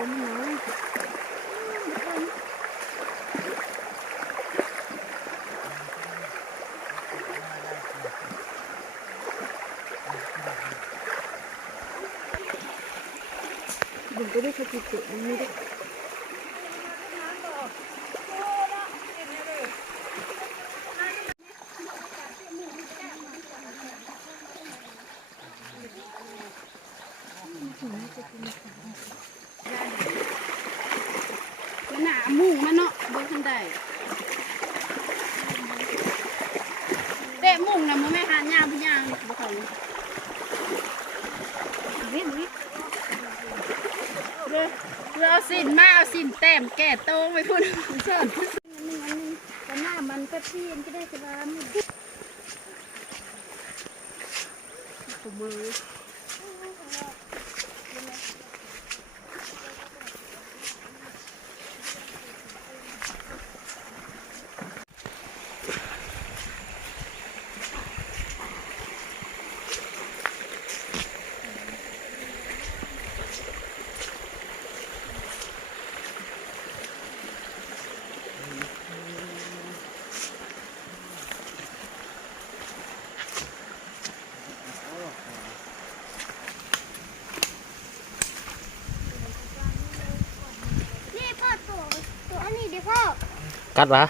มันน้อยบุญก็ได้ขจิตเตะมันไม่ได้หนามุ่งมันเนาะบนทันใดเตะมุ่งนะมึงไม่หายางพี่ยางบุคคลวิ่งเราเอาสินมาเอาสินแต้มแก่โตไปพูดเชิญแต่หน้ามันก็พี่นก็ได้กระด้างมือกัดวะ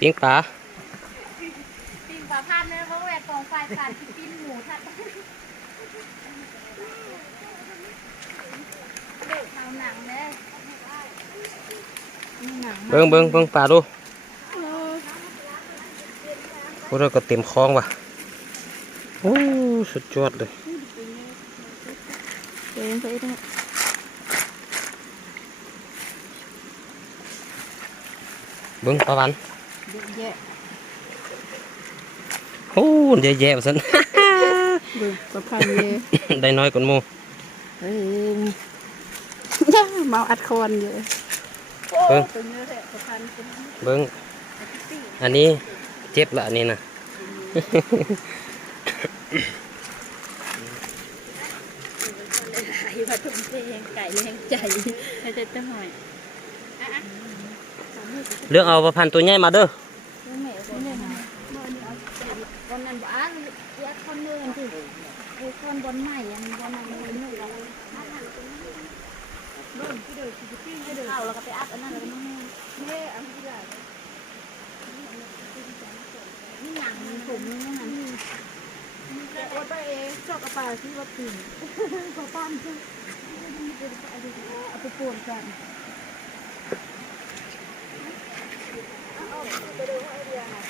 ปิ้งปลาพันเลยเพราะแหวกกองไฟผ่านปิ้งหมูทัดเด็กเอาหนังเลยเบิ้งปลาดูพวกเราก็เต็มคลองว่ะโอ้สุดยอดเลยเบิ้งปลาวันโอ้เยอะแยะสินเบิ้งปลาพันเลยได้น้อยกว่าโมเมาอัดคอนเยอะเบิ้งอันนี้เจ็บละอันนี้นะไก่ถุงเลี้ยงไก่เลี้ยงใจให้เต็มหน่อยเรื่องเอาปลาพันตัวใหญ่มาเด้อวันนั้นบ้านเยอะคนเมืองที่ไอ้คนบนใหม่ยังบนอะไรนู่นเราเบิ่งที่เดือดที่ปิ้งให้เดือดเอาแล้วก็ไปอัดอันนั้นแล้วก็นี่อันที่ได้นี่หนังผมนี่นั่นแต่ว่าไปเองชอบกระป๋าที่ว่าปิ้งขอปั้นซึ่งเอาไปปวนกันไปดูไอเดียนะ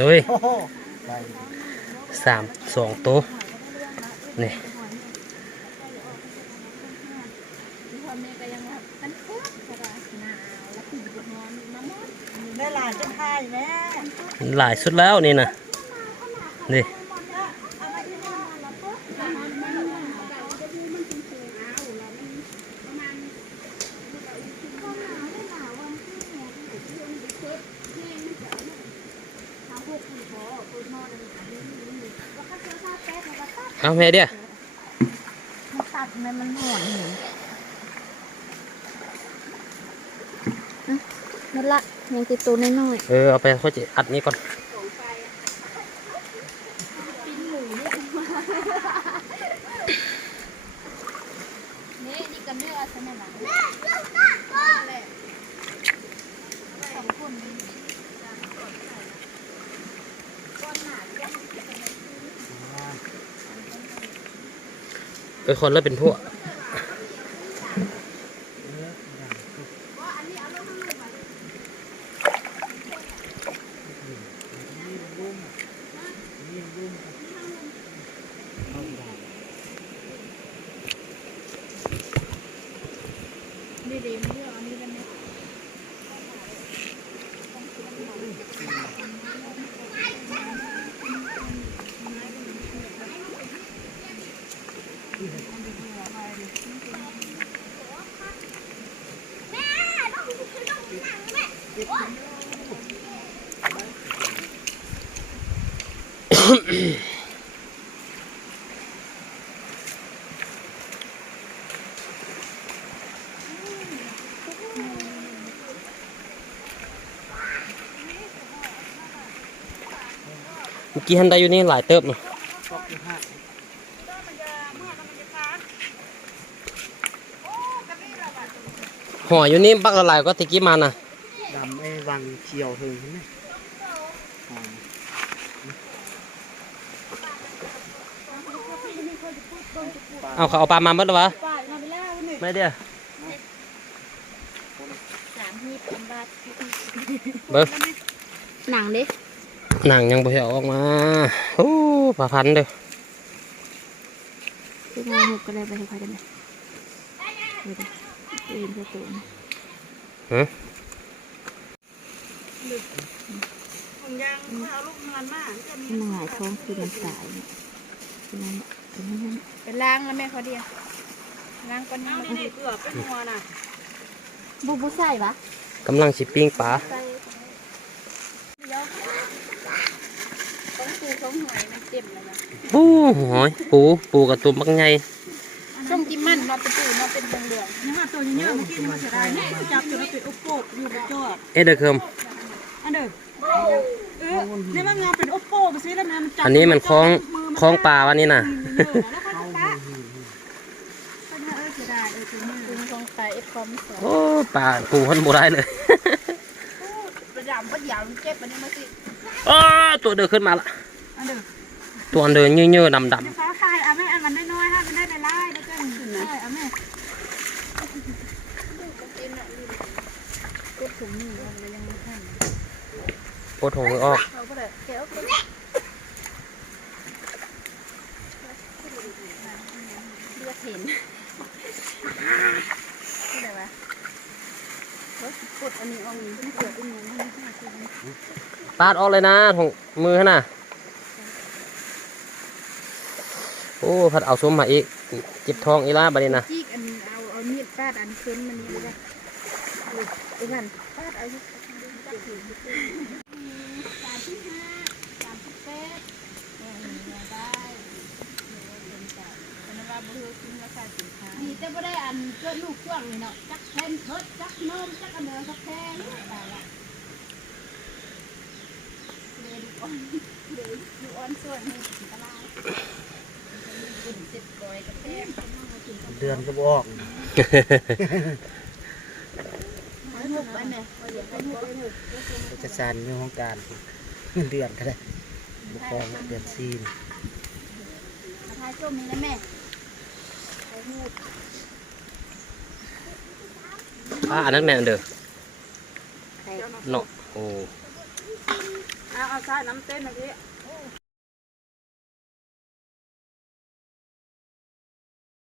นุ้ย2 ตัวนี่ได้หลายจะทายแม่หลายสุดแล้วนี่นะนี่เอาแม่เดียวตัดมันหอนเหรอนั่นละยังติดตัวน้อยเอาไปเขาจะอัดนี้ก่อน คนแล้วเป็นพวกนี่ดีไม่เยอะอันนี้ได้ไหมเมื่อกี้ฮันได้อยู่นี่หลายเติบเนาะหอยอยู่นี่บักละลายก็ตะกี้มาน่ะ ดำไอ้วังเขียวถึงใช่ไหม เอาเขาเอาปลามาเมื่อวะ ป้ายมาไปแล้วนี่ ไม่เดียว 3 บาท เบิ้ง หนังดิ หนังยังบ่เอาออกมาโอ้ปลาพันเด้อ คือมาหุบก็เลยไปให้ใครได้ไหมดูดิเอ็นตัวตัว ฮะ ผมยังเอาลูกเงินมามันหงายท้องคือมันตายคือนั่นเป็นล้างแล้วแม่เขาเดียวล้างก่อนนี่นี่เกลือเป็นหัวน่ะบุใส่ปะ กำลังสิปิ้งปลา ต้องปูต้องหอยมันเต็มเลยนะ ปูหอยปูกับตัวบักใหญ่ ส้มจิ้มมันเราเป็นปูเราเป็นเหลืองนี่มาตัวเยอะๆเมื่อกี้นี่มันจะได้แน่จับจนเราเป็นอุปโภคอยู่บนจอด เด้อเคิม อันเด้อนี่มันงาเป็นอุปโภคไปซิแล้วมันจับ อันนี้มันคล้องปลาวันนี้น่ะ แล้วก็ปะเสียดายตัวนี้ปูต้องไปเอ็ดคอมสอง โอ้ปลาปูหันบ่ได้เลย ประดามก็ยาวเจ็บอันนี้มาสิ อ้าตัวเดินขึ้นมาละ อันเด้อ ตัวเดินเยื่อๆดำ ฟ้าคายเอาแม่อันมันน้อยๆให้มันได้ไปไล่แล้วกันใช่เอาแม่กดถุงมือมันยังไม่ทัน ๆโคตรหงมือออก เขาก็เลยเดี๋ยวเลือดเห็นที่ไหนวะเขากดอันนี้ออกนี่ไม่เกิดเป็นเงินไม่ใช่ ปาดออกเลยนะถุงมือฮะน่ะโอ้พัดเอาซุ้มมาอีกเจ็บท้องอีล่าบัดนี้นะ จีกอันเอามีดฟาดอันขึ้นมันนี่เลยดูกันฟาดเอาที่จับถือนี่จะไม่ได้อันเกิดลูกช่วงเลยเนาะจักแทนเพิดจักนมจักอันเดิมจักแทนแต่ละเลยดูอ่อนส่วนนี่ตลาดเดือนก็บอก จะสานในห้องการเงินเดือนก็ได้บุกครองเดือนซีน ทายส้มนี่นะแม่ อันนั้นแม่นเด้อเนาะโอ้ เอาใส่น้ำเต้นเมื่อกี้